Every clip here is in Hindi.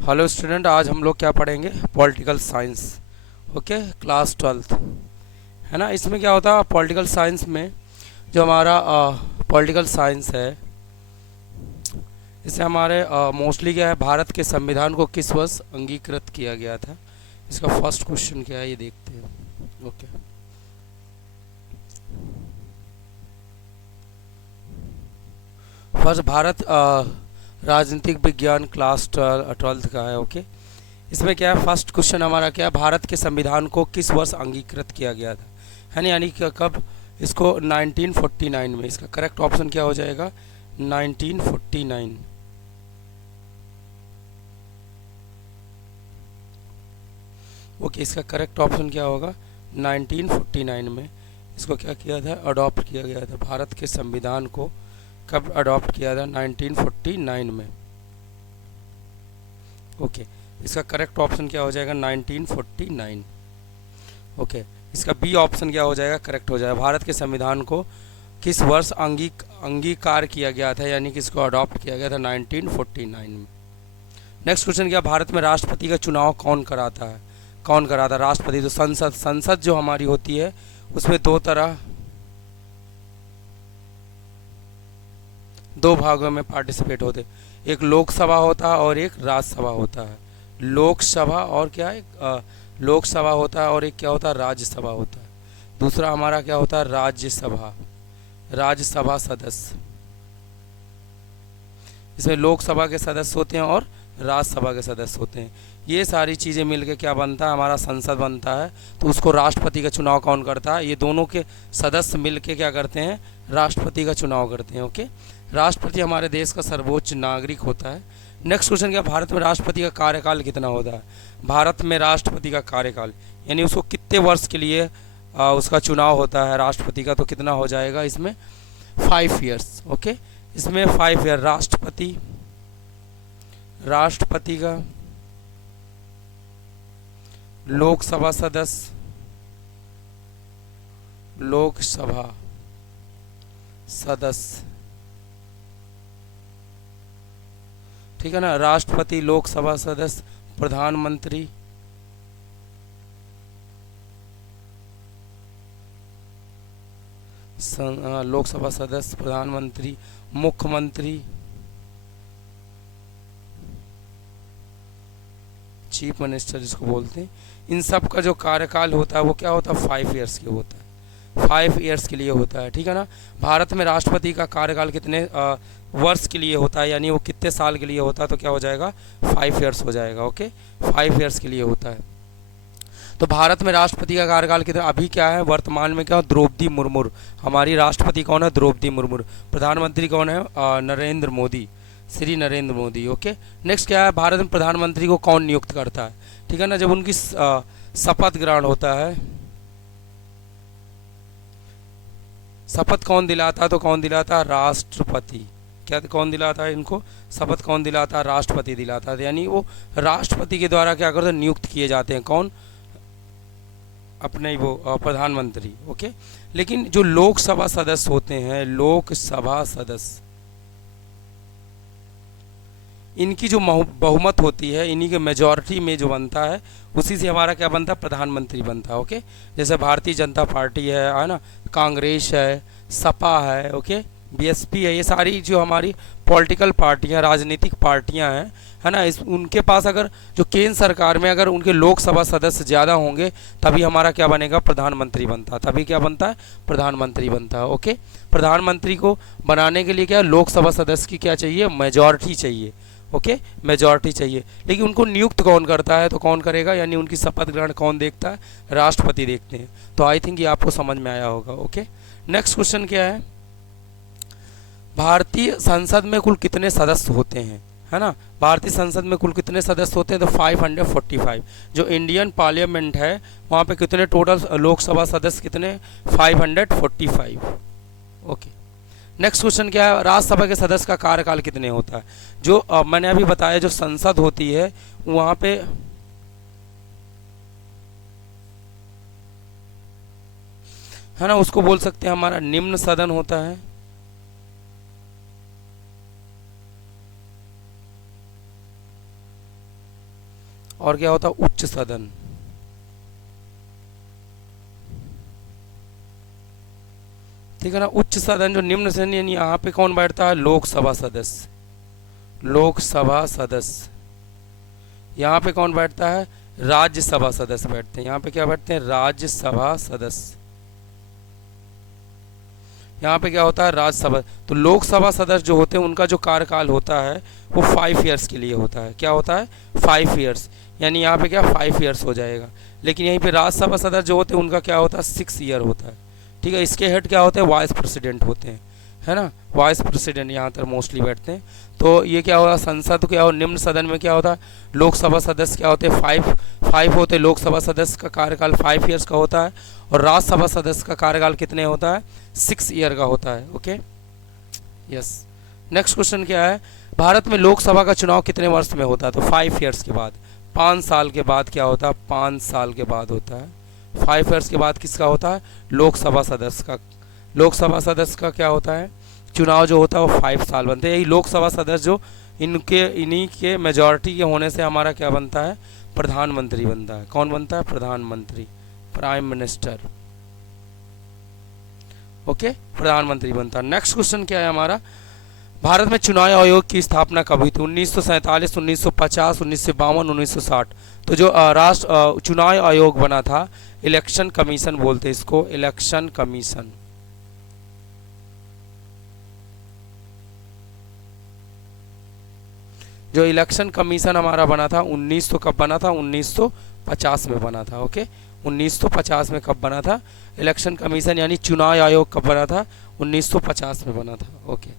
हेलो स्टूडेंट, आज हम लोग क्या पढ़ेंगे? Political science. Okay, class 12th है ना। इसमें क्या होता है पॉलिटिकल साइंस में, जो हमारा पॉलिटिकल साइंस है, इससे हमारे मोस्टली क्या है, भारत के संविधान को किस वर्ष अंगीकृत किया गया था। इसका फर्स्ट क्वेश्चन क्या है ये देखते हैं। ओके, फर्स्ट भारत राजनीतिक विज्ञान क्लास 12th का है। ओके, इसमें क्या है, फर्स्ट क्वेश्चन हमारा क्या है, भारत के संविधान को किस वर्ष अंगीकृत किया गया था, है ना, यानी कि कब। इसको 1949 में। इसका करेक्ट ऑप्शन क्या हो जाएगा? 1949। ओके, इसका करेक्ट ऑप्शन क्या होगा? 1949 में इसको क्या किया था, अडॉप्ट किया गया था। भारत के संविधान को कब अडॉप्ट किया था? 1949 में। ओके, इसका करेक्ट ऑप्शन क्या हो जाएगा? 1949। ओके, इसका बी ऑप्शन क्या हो जाएगा? करेक्ट हो जाएगा। भारत के संविधान को किस वर्ष अंगीकार किया गया था, यानी कि इसको अडॉप्ट किया गया था 1949 में। नेक्स्ट क्वेश्चन क्या, भारत में राष्ट्रपति का चुनाव कौन कराता है? कौन कराता है राष्ट्रपति? तो संसद जो हमारी होती है उसमें दो भागों में पार्टिसिपेट होते, एक लोकसभा होता है और एक राज्यसभा होता है। लोकसभा और क्या है, लोकसभा होता है, और एक क्या होता है, राज्यसभा होता है। दूसरा हमारा क्या होता है, राज्यसभा। राज्यसभा सदस्य, इसमें लोकसभा के सदस्य होते हैं और राज्यसभा के सदस्य होते हैं। ये सारी चीज़ें मिलके क्या बनता है, हमारा संसद बनता है। तो उसको राष्ट्रपति का चुनाव कौन करता है? ये दोनों के सदस्य मिलके क्या करते हैं, राष्ट्रपति का चुनाव करते हैं। ओके, राष्ट्रपति हमारे देश का सर्वोच्च नागरिक होता है। नेक्स्ट क्वेश्चन क्या, भारत में राष्ट्रपति का कार्यकाल कितना होता है? भारत में राष्ट्रपति का कार्यकाल यानी उसको कितने वर्ष के लिए उसका चुनाव होता है राष्ट्रपति का, तो कितना हो जाएगा इसमें? 5 ईयर्स। ओके, इसमें 5 ईयर राष्ट्रपति का, लोकसभा सदस्य, लोकसभा सदस्य, ठीक है ना, राष्ट्रपति, लोकसभा सदस्य, प्रधानमंत्री, लोकसभा सदस्य, प्रधानमंत्री, मुख्यमंत्री, चीफ मिनिस्टर जिसको बोलते हैं, इन सब का जो कार्यकाल होता है वो क्या होता है, 5 ईयर्स के होता है। 5 ईयर्स के लिए होता है, ठीक है ना। भारत में राष्ट्रपति का कार्यकाल कितने वर्ष के लिए होता है, यानी वो कितने साल के लिए होता है, तो क्या हो जाएगा, 5 ईयर्स हो जाएगा। ओके, 5 ईयर्स के लिए होता है। तो भारत में राष्ट्रपति का कार्यकाल कितना अभी क्या है, वर्तमान में क्या हो, द्रौपदी मुर्मू हमारी राष्ट्रपति कौन है, द्रौपदी मुर्मू। प्रधानमंत्री कौन है, नरेंद्र मोदी, श्री नरेंद्र मोदी। ओके, नेक्स्ट क्या है, भारत में प्रधानमंत्री को कौन नियुक्त करता है? ठीक है ना, जब उनकी शपथ ग्रहण होता है, शपथ कौन दिलाता है, तो कौन दिलाता है, राष्ट्रपति। क्या कौन दिलाता है इनको शपथ, कौन दिलाता है, राष्ट्रपति दिलाता है। यानी वो राष्ट्रपति के द्वारा क्या करते हैं, नियुक्त किए जाते हैं। कौन? अपने वो प्रधानमंत्री। ओके, लेकिन जो लोकसभा सदस्य होते हैं, लोकसभा सदस्य, इनकी जो बहुमत होती है, इन्हीं के मेजॉरिटी में जो बनता है, उसी से हमारा क्या बनता है, प्रधानमंत्री बनता है। ओके, जैसे भारतीय जनता पार्टी है ना, कांग्रेस है, सपा है, ओके, बीएसपी है, ये सारी जो हमारी पॉलिटिकल पार्टियां, राजनीतिक पार्टियां हैं, है ना, इस उनके पास अगर जो केंद्र सरकार में अगर उनके लोकसभा सदस्य ज़्यादा होंगे, तभी हमारा क्या बनेगा, प्रधानमंत्री बनता है। तभी क्या बनता है, प्रधानमंत्री बनता है। ओके, प्रधानमंत्री को बनाने के लिए क्या, लोकसभा सदस्य की क्या चाहिए, मेजॉरिटी चाहिए। ओके, मेजॉरिटी चाहिए। लेकिन उनको नियुक्त कौन करता है, तो कौन करेगा, यानी उनकी शपथ ग्रहण कौन देखता है, राष्ट्रपति देखते हैं। तो आई थिंक ये आपको समझ में आया होगा। ओके, नेक्स्ट क्वेश्चन क्या है, भारतीय संसद में कुल कितने सदस्य होते हैं, है ना। भारतीय संसद में कुल कितने सदस्य होते हैं, तो 545। जो इंडियन पार्लियामेंट है वहाँ पे कितने टोटल लोकसभा सदस्य कितने, 545। ओके, नेक्स्ट क्वेश्चन क्या है, राज्यसभा के सदस्य का कार्यकाल कितने होता है? जो मैंने अभी बताया, जो संसद होती है वहाँ पे है ना, उसको बोल सकते हैं हमारा निम्न सदन होता है। और क्या होता है उच्च सदन। ठीक है ना, उच्च सदन जो निम्न सदन, यानी यहाँ पे कौन बैठता है, लोकसभा सदस्य, लोकसभा सदस्य। यहाँ पे कौन बैठता है, राज्यसभा सदस्य बैठते हैं। यहाँ पे क्या बैठते हैं, राज्यसभा सदस्य। यहाँ पे क्या होता है, राज्यसभा। तो लोकसभा सदस्य जो होते हैं उनका जो कार्यकाल होता है वो 5 ईयर्स के लिए होता है। क्या होता है, 5 ईयर्स, यानी यहाँ पे क्या 5 ईयर्स हो जाएगा। लेकिन यहीं पे राज्यसभा सदस्य जो होते हैं उनका क्या होता है, 6 ईयर होता है। ठीक है, इसके हेड क्या होते हैं, वाइस प्रेसिडेंट होते हैं, है ना, वाइस प्रेसिडेंट यहाँ पर मोस्टली बैठते हैं। तो ये क्या होगा, संसद क्या हो, निम्न सदन में क्या होता है, लोकसभा सदस्य क्या होते हैं, 5 होते हैं। लोकसभा सदस्य का कार्यकाल 5 ईयर्स का होता है और राज्यसभा सदस्य का कार्यकाल कितने होता है, 6 ईयर का होता है। Okay, yes. नेक्स्ट क्वेश्चन क्या है, भारत में लोकसभा का चुनाव कितने वर्ष में होता है, तो 5 ईयर्स के बाद, 5 साल के बाद क्या होता है, 5 साल के बाद होता है। 5 ईयर्स के बाद किसका होता है, लोकसभा सदस्य का। लोकसभा सदस्य का क्या होता है, चुनाव जो होता है वो 5 साल बनते हैं। यही लोकसभा सदस्य जो इन्हीं के मेजॉरिटी के होने से हमारा क्या बनता है, प्रधानमंत्री बनता है। कौन बनता है, प्रधानमंत्री, प्राइम मिनिस्टर। ओके, प्रधानमंत्री बनता है। नेक्स्ट क्वेश्चन क्या है हमारा, भारत में चुनाव आयोग की स्थापना कब हुई थी, 1947, 1950, 1952, 1960। तो जो राष्ट्र चुनाव आयोग बना था, इलेक्शन कमीशन बोलते हैं इसको, इलेक्शन कमीशन। जो इलेक्शन कमीशन हमारा बना था 1900 कब बना था, 1950 में बना था। ओके, 1950 में कब बना था इलेक्शन कमीशन, यानी चुनाव आयोग कब बना था, 1950 में बना था। ओके,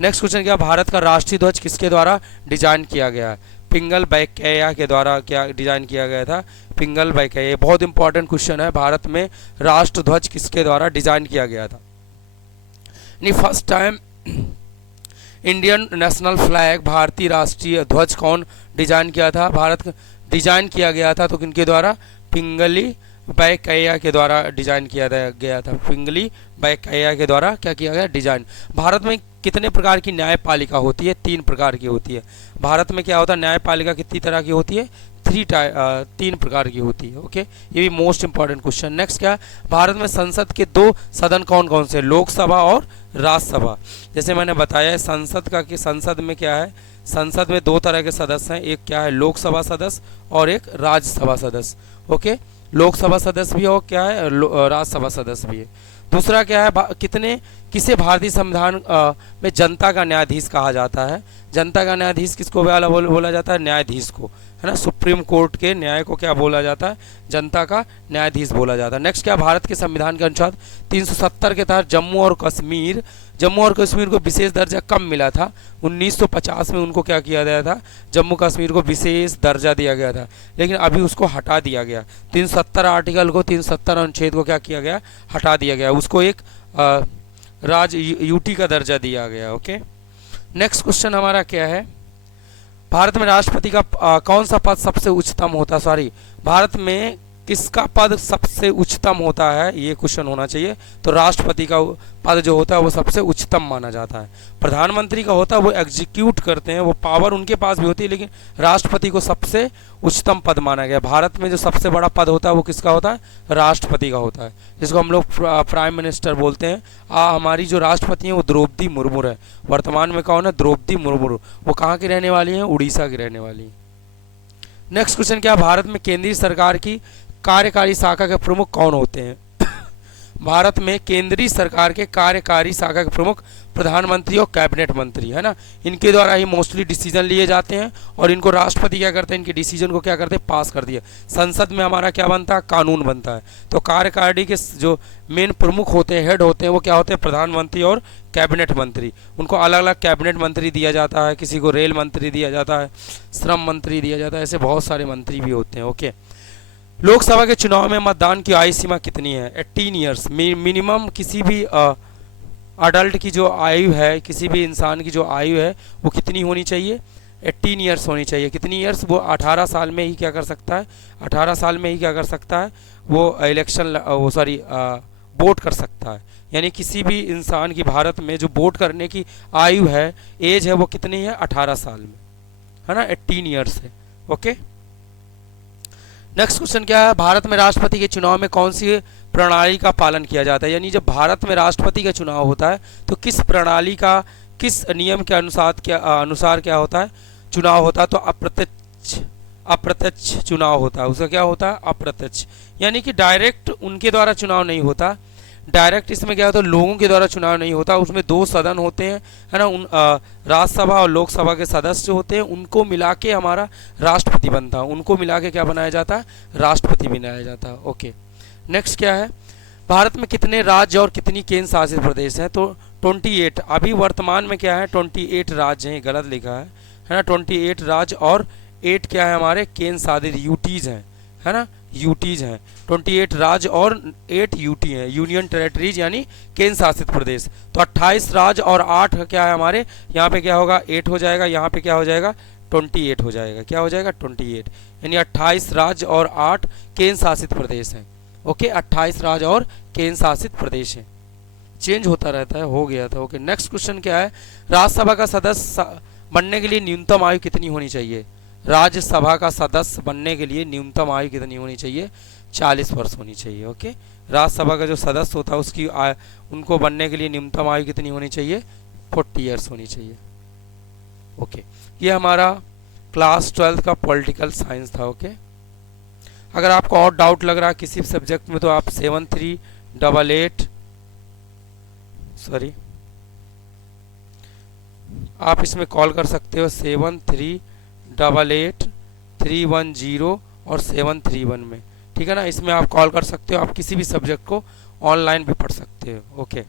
नेक्स्ट क्वेश्चन क्या, भारत का राष्ट्रीय ध्वज किसके द्वारा डिजाइन किया गया है, पिंगल बैकेया के द्वारा क्या डिजाइन किया गया था, पिंगल बैकेया। बहुत इंपॉर्टेंट क्वेश्चन है, भारत में राष्ट्र ध्वज किसके द्वारा डिजाइन किया गया था। First time Indian national flag, भारतीय राष्ट्रीय ध्वज कौन डिजाइन किया था, भारत डिजाइन किया गया था, तो किनके द्वारा, पिंगली बैकेया के द्वारा डिजाइन किया गया था। पिंगली बैकेया के द्वारा क्या किया गया, डिजाइन। भारत में कितने प्रकार की न्यायपालिका होती है, 3 प्रकार की होती है। भारत में क्या होता है, न्यायपालिका कितनी तरह की होती है, 3 प्रकार की होती है। ओके, ये भी मोस्ट इंपॉर्टेंट क्वेश्चन। नेक्स्ट क्या, भारत में संसद के 2 सदन कौन कौन से, लोकसभा और राज्यसभा। जैसे मैंने बताया संसद का, कि संसद में क्या है, संसद में 2 तरह के सदस्य हैं, एक क्या है लोकसभा सदस्य और एक राज्यसभा सदस्य। ओके, लोकसभा सदस्य भी और क्या है राज्यसभा सदस्य भी है। दूसरा क्या है, किसे भारतीय संविधान में जनता का न्यायाधीश कहा जाता है। जनता का न्यायाधीश किसको बोला जाता है, न्यायाधीश को, है ना, सुप्रीम कोर्ट के न्याय को क्या बोला जाता है, जनता का न्यायाधीश बोला जाता है। नेक्स्ट क्या, भारत के संविधान के अनुच्छेद 370 के तहत जम्मू और कश्मीर को विशेष दर्जा कब मिला था, 1950 में उनको क्या किया गया था, जम्मू कश्मीर को विशेष दर्जा दिया गया था, लेकिन अभी उसको हटा दिया गया। 370 आर्टिकल को, 370 अनुच्छेद को क्या किया गया, हटा दिया गया, उसको एक राज्य यूटी का दर्जा दिया गया। ओके, नेक्स्ट क्वेश्चन हमारा क्या है, भारत में राष्ट्रपति का कौन सा पद सबसे उच्चतम होता है, भारत में किसका पद सबसे उच्चतम होता है, ये क्वेश्चन होना चाहिए। तो राष्ट्रपति का पद जो होता है वो सबसे उच्चतम माना जाता है। प्रधानमंत्री का होता है वो एग्जीक्यूट करते हैं, वो पावर उनके पास भी होती है, लेकिन राष्ट्रपति को सबसे उच्चतम पद माना गया। भारत में जो सबसे बड़ा पद होता है वो किसका होता है, राष्ट्रपति का होता है, जिसको हम लोग प्राइम मिनिस्टर बोलते हैं। हमारी जो राष्ट्रपति हैं वो द्रौपदी मुर्मू है, वर्तमान में कौन है, द्रौपदी मुर्मू। वो कहाँ की रहने वाली हैं, उड़ीसा की रहने वाली है। नेक्स्ट क्वेश्चन क्या, भारत में केंद्रीय सरकार की कार्यकारी शाखा के प्रमुख कौन होते हैं। भारत में केंद्रीय सरकार के कार्यकारी शाखा के प्रमुख प्रधानमंत्री और कैबिनेट मंत्री, है ना, इनके द्वारा ही मोस्टली डिसीजन लिए जाते हैं और इनको राष्ट्रपति क्या करते हैं, इनके डिसीजन को क्या करते हैं, पास कर दिया। संसद में हमारा क्या बनता है, कानून बनता है। तो कार्यकारिणी के जो मेन प्रमुख होते हैं, हेड होते हैं, वो क्या होते हैं, प्रधानमंत्री और कैबिनेट मंत्री। उनको अलग अलग कैबिनेट मंत्री दिया जाता है, किसी को रेल मंत्री दिया जाता है, श्रम मंत्री दिया जाता है, ऐसे बहुत सारे मंत्री भी होते हैं। ओके, लोकसभा के चुनाव में मतदान की आयु सीमा कितनी है, 18 ईयर्स। मिनिमम किसी भी अडल्ट की जो आयु है, किसी भी इंसान की जो आयु है वो कितनी होनी चाहिए, 18 ईयर्स होनी चाहिए। कितनी ईयर्स, वो 18 साल में ही क्या कर सकता है, 18 साल में ही क्या कर सकता है, वो वोट कर सकता है। यानी किसी भी इंसान की भारत में जो वोट करने की आयु है, एज है, वो कितनी है, 18 साल में, है ना, 18 ईयर्स है। ओके, नेक्स्ट क्वेश्चन क्या है, भारत में राष्ट्रपति के चुनाव में कौन सी प्रणाली का पालन किया जाता है? यानी जब भारत में राष्ट्रपति का चुनाव होता है तो किस प्रणाली का, किस नियम के अनुसार क्या होता है, चुनाव होता है? तो अप्रत्यक्ष चुनाव होता है। उसका क्या होता है? अप्रत्यक्ष, यानी कि डायरेक्ट उनके द्वारा चुनाव नहीं होता। डायरेक्ट इसमें क्या होता है, लोगों के द्वारा चुनाव नहीं होता। उसमें दो सदन होते हैं, है ना, राज्यसभा और लोकसभा के सदस्य होते हैं, उनको मिला के हमारा राष्ट्रपति बनता है। उनको मिला के क्या बनाया जाता है? राष्ट्रपति बनाया जाता है। ओके, नेक्स्ट क्या है, भारत में कितने राज्य और कितनी केंद्र शासित प्रदेश हैं? तो 28। अभी वर्तमान में क्या है, 28 राज्य हैं, गलत लिखा है ना। 28 राज्य और 8 क्या है हमारे केंद्र शासित यूटीज हैं, है ना, यूटीज हैं। 28 राज्य और 8 यूटी हैं, यूनियन टेरेटरीज यानी केंद्र शासित प्रदेश। तो 28 राज्य और 8 क्या है हमारे, यहाँ पे क्या होगा, 8 हो जाएगा, यहाँ पे क्या हो जाएगा, 28 हो जाएगा। क्या हो जाएगा? 28, यानी 28 राज्य और 8 केंद्र शासित प्रदेश हैं। ओके, 28 राज्य और केंद्र शासित प्रदेश हैं, चेंज होता रहता है, हो गया था। ओके, नेक्स्ट क्वेश्चन क्या है, राज्यसभा का सदस्य बनने के लिए न्यूनतम आयु कितनी होनी चाहिए? राज्यसभा का सदस्य बनने के लिए न्यूनतम आयु कितनी होनी चाहिए? 40 वर्ष होनी चाहिए। ओके, राज्यसभा का जो सदस्य होता है उसकी उनको बनने के लिए न्यूनतम आयु कितनी होनी चाहिए? 40 ईयर्स होनी चाहिए। ओके, ये हमारा क्लास 12 का पॉलिटिकल साइंस था। ओके, अगर आपको और डाउट लग रहा है किसी सब्जेक्ट में तो आप 7388 आप इसमें कॉल कर सकते हो 7388 310 और 731 में, ठीक है ना। इसमें आप कॉल कर सकते हो, आप किसी भी सब्जेक्ट को ऑनलाइन भी पढ़ सकते हो। ओके।